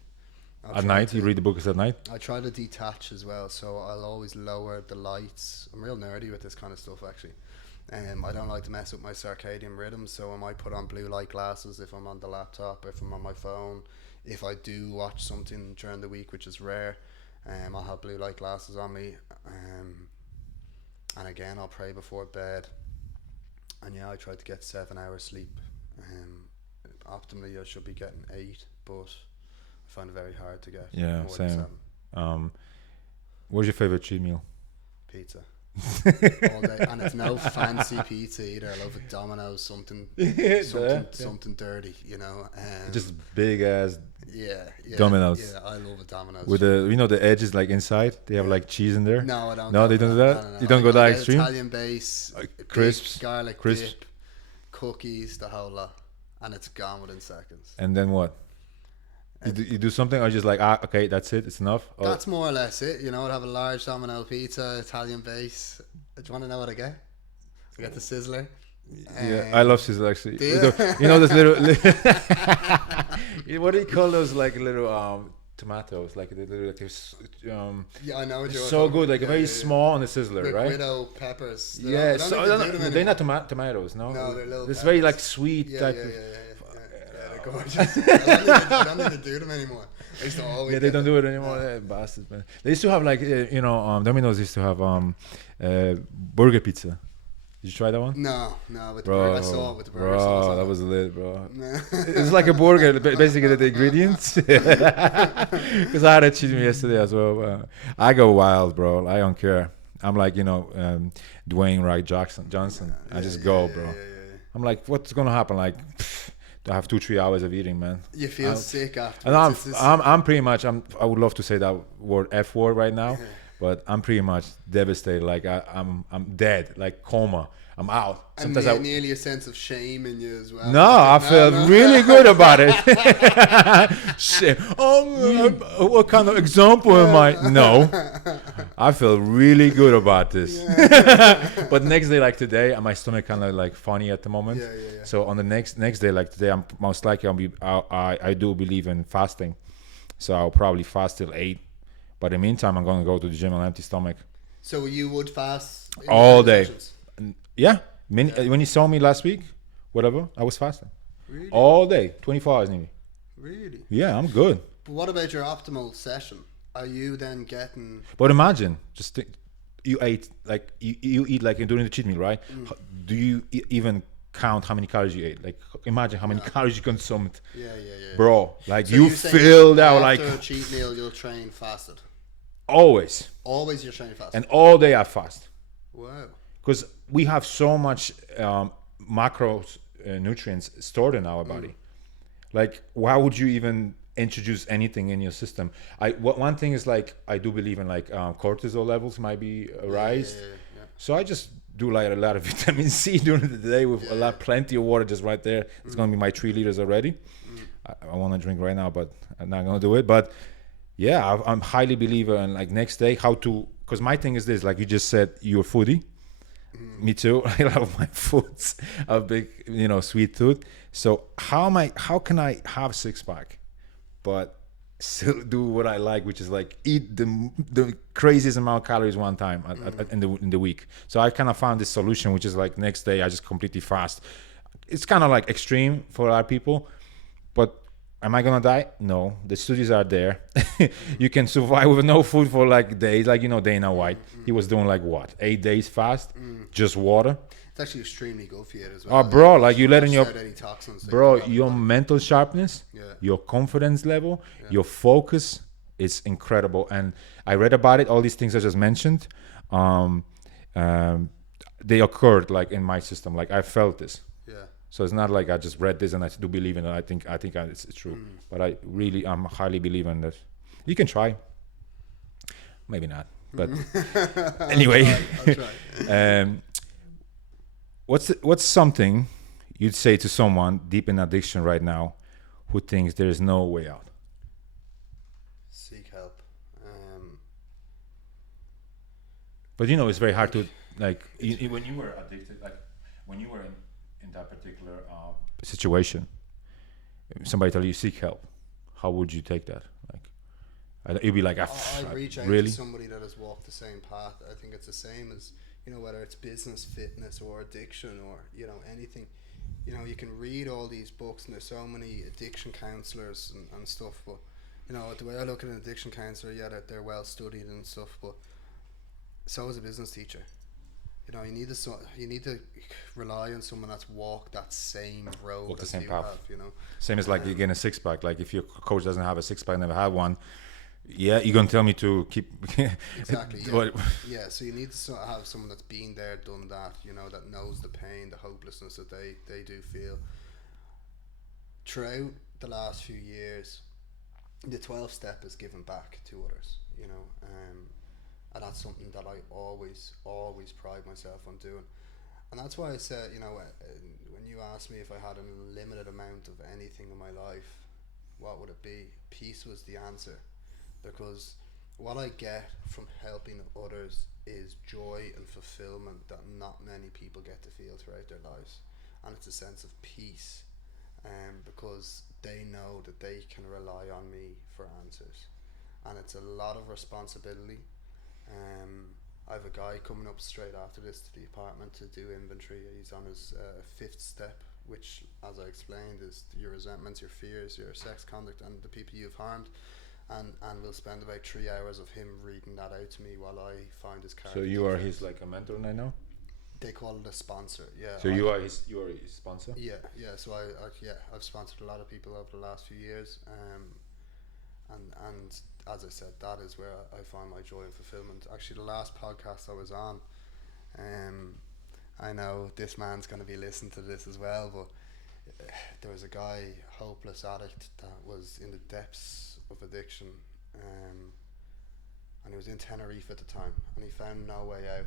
At night, you read the books at night? I try to detach as well, so I'll always lower the lights. I'm real nerdy with this kind of stuff, actually. I don't like to mess up my circadian rhythm, so I might put on blue light glasses if I'm on the laptop, if I'm on my phone. If I do watch something during the week, which is rare, I'll have blue light glasses on me, and again I'll pray before bed, and I try to get 7 hours sleep. Optimally I should be getting 8, but I find it very hard to get more same than 7. What's your favorite cheat meal? Pizza. All day. And it's no fancy pizza either. I love a Domino's, something dirty, you know. Just big ass Domino's. Yeah, I love a Domino's. With the edges like inside, they have like cheese in there. No, I don't. No, they don't do that. No. You don't go that extreme. Italian base, crisps, garlic dip, cookies, the whole lot, and it's gone within seconds. And then what? You do something, or just like okay, that's it, it's enough? Or that's more or less it. You know, I'd have a large Domino pizza, Italian base. Do you want to know what I get? I get the Sizzler. Yeah, I love Sizzler actually. You know those little what do you call those, like little tomatoes, like the little I know what you're so good, like very small on the Sizzler, with right? Widow peppers. They're not tomatoes, no. No, they're little. It's very like sweet type. Gorgeous. I don't need to do them anymore. I used to always. Yeah, they don't do it anymore. Bastards, man. They used to have like Domino's used to have burger pizza. Did you try that one? No, with the Bro, burger. I saw it with the burger sauce. bro, that was lit, bro. It's like a burger, basically the ingredients. Because I had a cheat meal yesterday as well. I go wild, bro. I don't care. I'm like, Dwayne Wright Johnson. I just go, bro. I'm like, what's gonna happen? Like, I have 2-3 hours of eating, man. You feel sick after. And I'm pretty much. I would love to say that F word right now. But I'm pretty much devastated. Like I'm dead. Like coma. I'm out. Sometimes and nearly a sense of shame in you as well. No, I felt really good about it. Shit. What kind of example am I? No, I feel really good about this. But next day, like today, my stomach kind of like funny at the moment. Yeah. So on the next day, like today, I'm most likely I do believe in fasting. So I'll probably fast till 8. But in the meantime, I'm going to go to the gym on empty stomach. So you would fast all day? Sessions? Yeah. When you saw me last week, whatever, I was fasting. Really? All day, 24 hours nearly. Really? Yeah, I'm good. But what about your optimal session? Are you then getting... But imagine, just think, you eat like during the cheat meal, right? Do you even count how many calories you ate? Like, imagine how many calories you consumed. Yeah. Bro, like so you filled out like... After a cheat meal, you'll train fasted? Always. Always you're training fasted? And all day I fast. Wow. Because we have so much macros nutrients stored in our body. Like, why would you even introduce anything in your system? One thing is, like, I do believe in like cortisol levels might be raised. Yeah. So I just do like a lot of vitamin C during the day with plenty of water just right there. It's gonna be my 3 liters already. I want to drink right now, but I'm not gonna do it. But yeah, I'm highly believer in like next day how to, because my thing is this, like you just said, you're a foodie. Me too. I love my foods. I have a big, sweet tooth. So how can I have 6-pack, but still do what I like, which is like eat the craziest amount of calories one time in the week. So I kind of found this solution, which is like next day I just completely fast. It's kind of like extreme for a lot of people, but am I gonna die? No. The studies are there. You can survive with no food for like days. Like Dana White, he was doing like what, 8 days fast, just water. It's actually extremely good for you as well. Oh, bro, like you let in your any toxins. Bro, your mental sharpness, your confidence level, your focus is incredible. And I read about it. All these things I just mentioned, they occurred like in my system. Like I felt this. Yeah. So it's not like I just read this and I do believe in it. I think it's true. But I'm highly believe in this. You can try. Maybe not. But anyway. I'll try. What's something you'd say to someone deep in addiction right now who thinks there is no way out? Seek help. But it's very hard to like when you were addicted, like when you were in that particular situation, somebody tell you seek help, how would you take that? Like you'd be like, I'd reach out really? to somebody that has walked the same path. I think it's the same as whether it's business, fitness, or addiction, or anything. You can read all these books, and there's so many addiction counselors and stuff. But the way I look at an addiction counselor, that they're well studied and stuff. But so is a business teacher. You need to rely on someone that's walked that same road, walk the same path. Same as like you get a 6-pack. Like if your coach doesn't have a 6-pack, never had one. Yeah, you're gonna tell me to keep exactly. Yeah. So you need to have someone that's been there, done that. That knows the pain, the hopelessness that they do feel. Throughout the last few years, the 12 step is given back to others. And that's something that I always pride myself on doing. And that's why I said, when you asked me if I had a limited amount of anything in my life, what would it be? Peace was the answer. Because what I get from helping others is joy and fulfillment that not many people get to feel throughout their lives, and it's a sense of peace, because they know that they can rely on me for answers, and it's a lot of responsibility. I have a guy coming up straight after this to the apartment to do inventory. He's on his 5th step, which, as I explained, is your resentments, your fears, your sex conduct, and the people you've harmed. And we'll spend about 3 hours of him reading that out to me while I find his card. So you are his like a mentor right now? They call it a sponsor. Yeah. So you are his sponsor. Yeah. So I've sponsored a lot of people over the last few years. And as I said, that is where I find my joy and fulfillment. Actually, the last podcast I was on, I know this man's going to be listening to this as well, but there was a guy, hopeless addict, that was in the depths of addiction, and he was in Tenerife at the time, and he found no way out.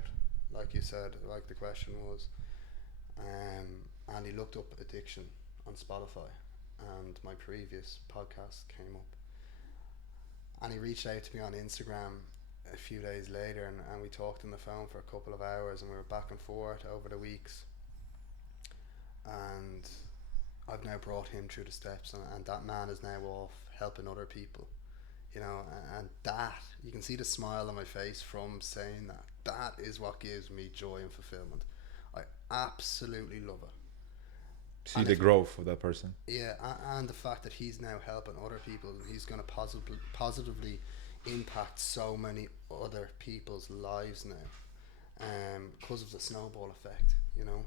Like you said, like the question was, and he looked up addiction on Spotify, and my previous podcast came up, and he reached out to me on Instagram a few days later, and we talked on the phone for a couple of hours, and we were back and forth over the weeks, and I've now brought him through the steps, and that man is now off helping other people, you know, and that, you can see the smile on my face from saying that. That is what gives me joy and fulfillment. I absolutely love it. See the growth of that person. Yeah, and the fact that he's now helping other people, and he's going to positively impact so many other people's lives now, because of the snowball effect, you know.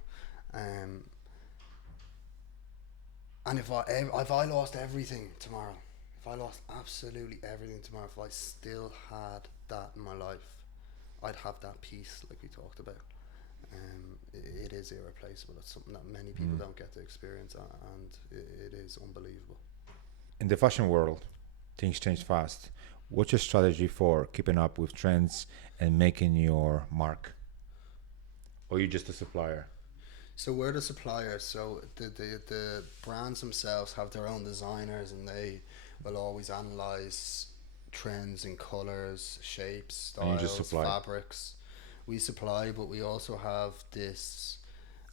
And if I lost everything tomorrow, if I lost absolutely everything tomorrow, if I still had that in my life, I'd have that peace like we talked about. It is irreplaceable. It's something that many people don't get to experience, and it is unbelievable. In the fashion world, things change fast. What's your strategy for keeping up with trends and making your mark? Or are you just a supplier? So we're the supplier. So the brands themselves have their own designers, and they will always analyze trends in colors, shapes, styles, fabrics. We supply, but we also have this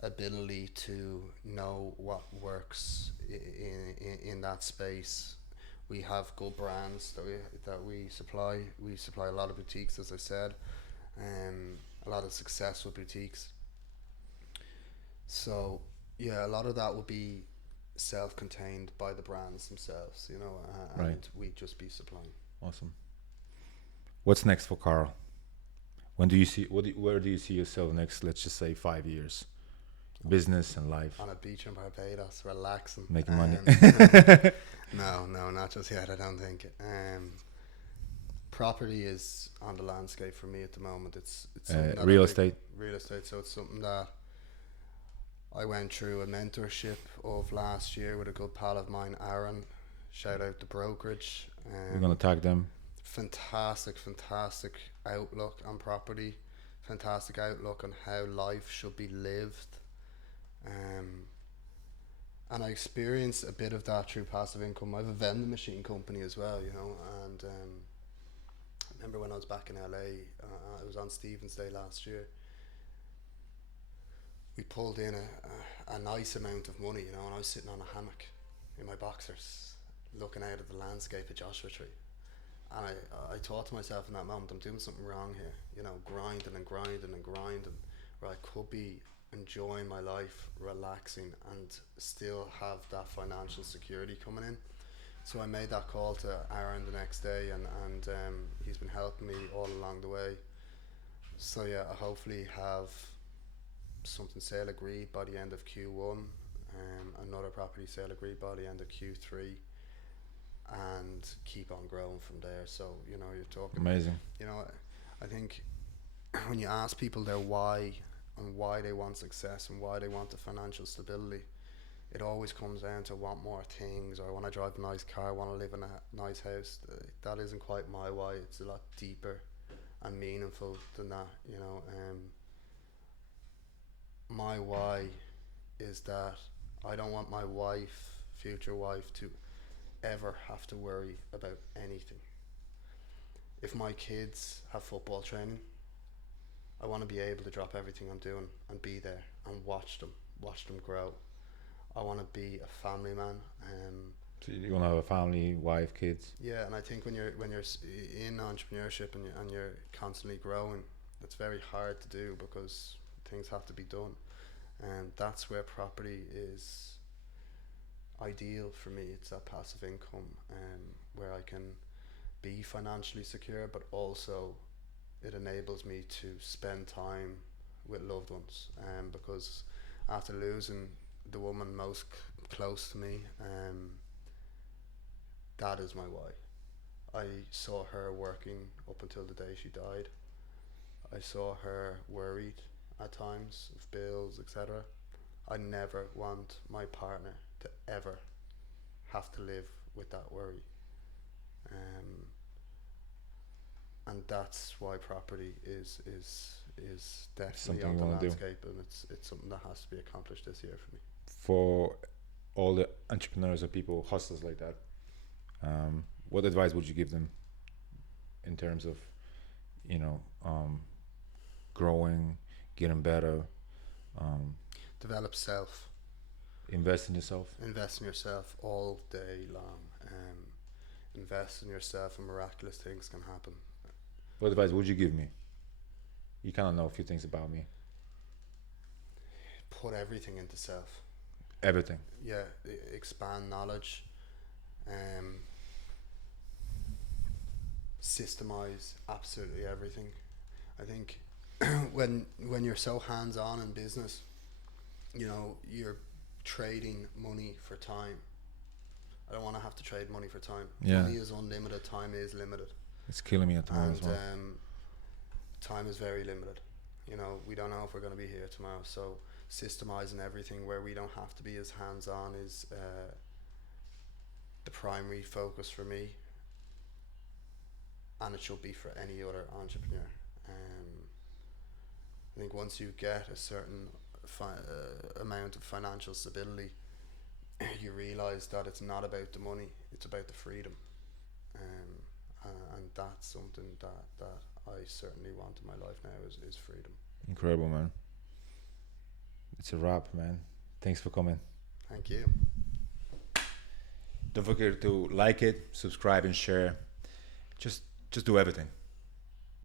ability to know what works in that space. We have good brands that we supply. We supply a lot of boutiques, as I said, a lot of successful boutiques. So yeah, a lot of that will be self-contained by the brands themselves, you know, and right. We'd just be supplying. Awesome. What's next for Karl? When do you see? Where do you see yourself next? Let's just say 5 years, business and life. On a beach in Barbados, relaxing, making money. No, not just yet. I don't think. Property is on the landscape for me at the moment. It's real estate. Real estate. So it's something that I went through a mentorship of last year with a good pal of mine, Aaron. Shout out the brokerage. We're gonna tag them. Fantastic outlook on property, fantastic outlook on how life should be lived, and I experienced a bit of that through passive income. I have a vending machine company as well, you know, and I remember when I was back in LA, I was on Stephen's Day last year, we pulled in a nice amount of money, you know, and I was sitting on a hammock in my boxers looking out at the landscape of Joshua Tree. And I thought to myself in that moment, I'm doing something wrong here, you know, grinding, where I could be enjoying my life, relaxing, and still have that financial security coming in. So I made that call to Aaron the next day, and he's been helping me all along the way. So yeah, I hopefully have something sale agreed by the end of Q1, another property sale agreed by the end of Q3. And keep on growing from there. So, you know, you're talking amazing. You know, I think when you ask people their why and why they want success and why they want the financial stability, it always comes down to want more things, or I want to drive a nice car, I want to live in a nice house. That isn't quite my why. It's a lot deeper and meaningful than that, you know. My why is that I don't want my future wife to ever have to worry about anything. If my kids have football training, I want to be able to drop everything I'm doing and be there and watch them grow. I want to be a family man. So you want to have a family, wife, kids? Yeah, and I think when you're in entrepreneurship and you're constantly growing, it's very hard to do because things have to be done, and that's where property is ideal for me. It's that passive income, where I can be financially secure, but also it enables me to spend time with loved ones, because after losing the woman most close to me, that is my why. I saw her working up until the day she died. I saw her worried at times of bills, etc. I never want my partner to ever have to live with that worry. And that's why property is definitely Something on you the wanna do. landscape, and it's something that has to be accomplished this year for me. For all the entrepreneurs or people, hustlers like that, what advice would you give them in terms of, you know, growing, getting better, Develop self. invest in yourself? Invest in yourself all day long. Invest in yourself, and miraculous things can happen. What advice would you give me? You kind of know a few things about me. Put everything into self. Everything. Yeah, expand knowledge. Systemize absolutely everything. I think when you're so hands-on in business, you know, you're trading money for time. I don't want to have to trade money for time. Yeah. Money is unlimited, time is limited. It's killing me at the moment And as well. time is very limited. You know, we don't know if we're going to be here tomorrow, so systemizing everything where we don't have to be as hands-on is the primary focus for me, and it should be for any other entrepreneur. I think once you get a certain amount of financial stability, you realize that it's not about the money, it's about the freedom. And that's something that I certainly want in my life now is freedom. Incredible, man. It's a wrap, man. Thanks for coming. Thank you. Don't forget to like it, subscribe, and share. Just do everything.